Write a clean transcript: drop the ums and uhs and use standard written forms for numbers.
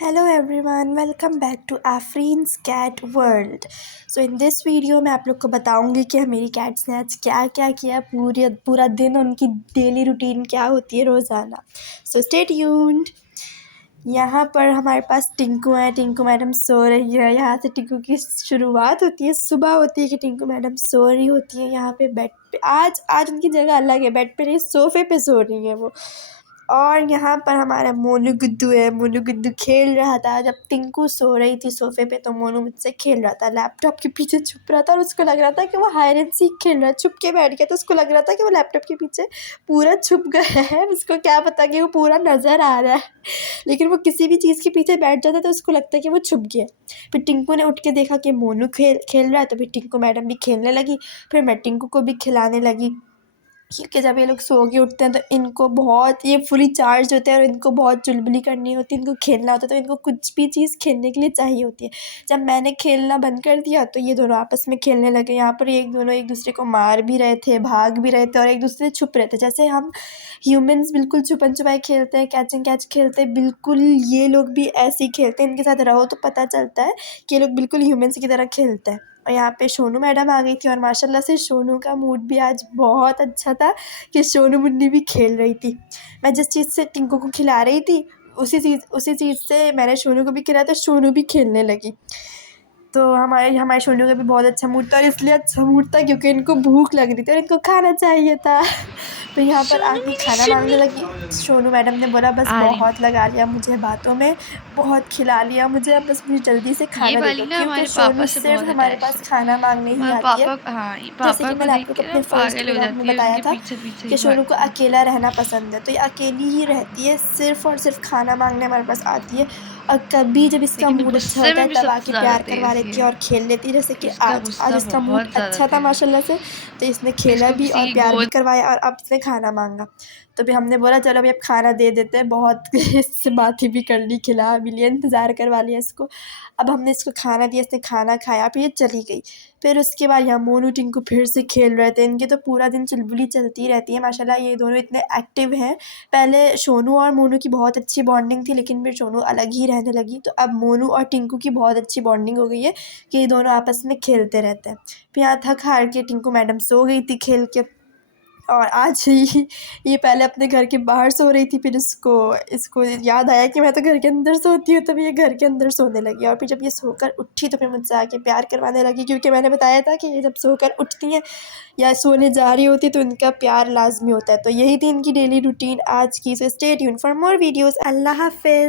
Hello everyone, welcome back to Afreen's Cat World. So in this video मैं आप लोग को बताऊंगी कि मेरी कैट्स ने आज क्या क्या किया, पूरा दिन उनकी डेली रूटीन क्या होती है रोज़ाना. सो स्टे ट्यून्ड. यहाँ पर हमारे पास टिंकू है. टिंकू मैडम सो रही है. यहाँ से टिंकू की शुरुआत होती है, सुबह होती है कि टिंकू मैडम सो रही होती है. यहाँ पे बेड पे आज उनकी जगह अलग है, बेड पे नहीं सोफ़े पे सो रही है वो. और यहाँ पर हमारा मोनू गुड्डू है. मोनू गुड्डू खेल रहा था. जब टिंकू सो रही थी सोफ़े पे तो मोनू मुझसे खेल रहा था, लैपटॉप के पीछे छुप रहा था. और उसको लग रहा था कि वो हाइड एंड सीक खेल रहा है. छुप के बैठ गया तो उसको लग रहा था कि वो लैपटॉप के पीछे पूरा छुप गया है. उसको क्या पता कि वो पूरा नज़र आ रहा है, लेकिन वो किसी भी चीज़ के पीछे बैठ जाता तो उसको लगता है कि वो छुप गया. फिर टिंकू ने उठ के देखा कि मोनू खेल रहा है, तो फिर टिंकू मैडम भी खेलने लगी. फिर मैं टिंकू को भी खिलाने लगी, क्योंकि जब ये लोग सो के उठते हैं तो इनको बहुत, ये फुली चार्ज होते हैं और इनको बहुत चुलबुली करनी होती है, इनको खेलना होता है. तो इनको कुछ भी चीज़ खेलने के लिए चाहिए होती है. जब मैंने खेलना बंद कर दिया तो ये दोनों आपस में खेलने लगे. यहाँ पर दोनों एक दूसरे को मार भी रहे थे, भाग भी रहे थे और एक दूसरे से छुप रहे थे. जैसे हम ह्यूमन्स बिल्कुल छुपन छुपाई खेलते हैं, कैच एंड कैच खेलते हैं, बिल्कुल ये लोग भी ऐसे ही खेलते हैं. इनके साथ रहो तो पता चलता है कि ये लोग बिल्कुल ह्यूमन्स की तरह खेलते हैं. और यहाँ पे सोनू मैडम आ गई थी और माशाल्लाह से सोनू का मूड भी आज बहुत अच्छा था कि सोनू मुन्नी भी खेल रही थी. मैं जिस चीज़ से टिंकू को खिला रही थी उसी चीज़ से मैंने सोनू को भी खिलाया तो सोनू भी खेलने लगी. तो हमारे सोनू का भी बहुत अच्छा मूड था, और इसलिए अच्छा मूड था क्योंकि इनको भूख लग रही थी और इनको खाना चाहिए था. तो यहाँ पर सोनू आके मेरी खाना मांगने शर्मी लगी. सोनू मैडम ने बोला बस आ रही हूँ। बहुत लगा लिया मुझे बातों में, बहुत खिला लिया मुझे, अब बस मुझे जल्दी से ये खाना दे वाली दो. ना क्योंकि हमारे सोनू पापा से सिर्फ बहुत हमारे अटैच पास है। खाना मांगने ही मैं आती है. हाँ, ये जैसे पापा कि को मैंने आप देख लोग को के ना अपने फर्स्ट पागल हो व्लॉग में जाती है, बताया उनके था पीछे पीछे ही कि सोनू को भागती है। अकेला रहना पसंद है. तो ये अकेली ही रहती है, सिर्फ और सिर्फ खाना मांगने हमारे पास आती है. और कभी जब इसका लेकिन मूड अच्छा गुस्से होता में है भी तब सबसे आके ज्यादा प्यार करवा तेज लेती ये है है। और खेल लेती है. जैसे कि इसका आज गुस्सा इसका मूड बहुत ज्यादा अच्छा था तेज है। माशाल्लाह से, तो इसने खेला इसको भी किसी और की प्यार भी गोद करवाया और अब इसने खाना मांगा. तो भी हमने बोला चलो अभी अब खाना दे देते हैं, बहुत इससे बातें भी कर ली, खिला भी लिया, इंतज़ार करवा लिया इसको. अब हमने इसको खाना दिया, इसने खाना खाया, फिर ये चली गई. फिर उसके बाद यहाँ मोनू टिंकू फिर से खेल रहे थे. इनकी तो पूरा दिन चुलबुली चलती रहती है. माशाल्लाह ये दोनों इतने एक्टिव हैं. पहले सोनू और मोनू की बहुत अच्छी बॉन्डिंग थी, लेकिन फिर सोनू अलग ही रहने लगी. तो अब मोनू और टिंकू की बहुत अच्छी बॉन्डिंग हो गई है कि ये दोनों आपस में खेलते रहते हैं. फिर यहाँ थक हार के टिंकू मैडम सो गई थी खेल के. और आज ही ये पहले अपने घर के बाहर सो रही थी, फिर इसको इसको याद आया कि मैं तो घर के अंदर सोती हूँ, तभी ये घर के अंदर सोने लगी. और फिर जब ये सोकर उठी तो फिर मुझसे आके प्यार करवाने लगी, क्योंकि मैंने बताया था कि ये जब सोकर उठती हैं या सोने जा रही होती तो इनका प्यार लाजमी होता है. तो यही थी इनकी डेली रूटीन आज की. So stay tuned for more videos. अल्लाह हाफ़िज़.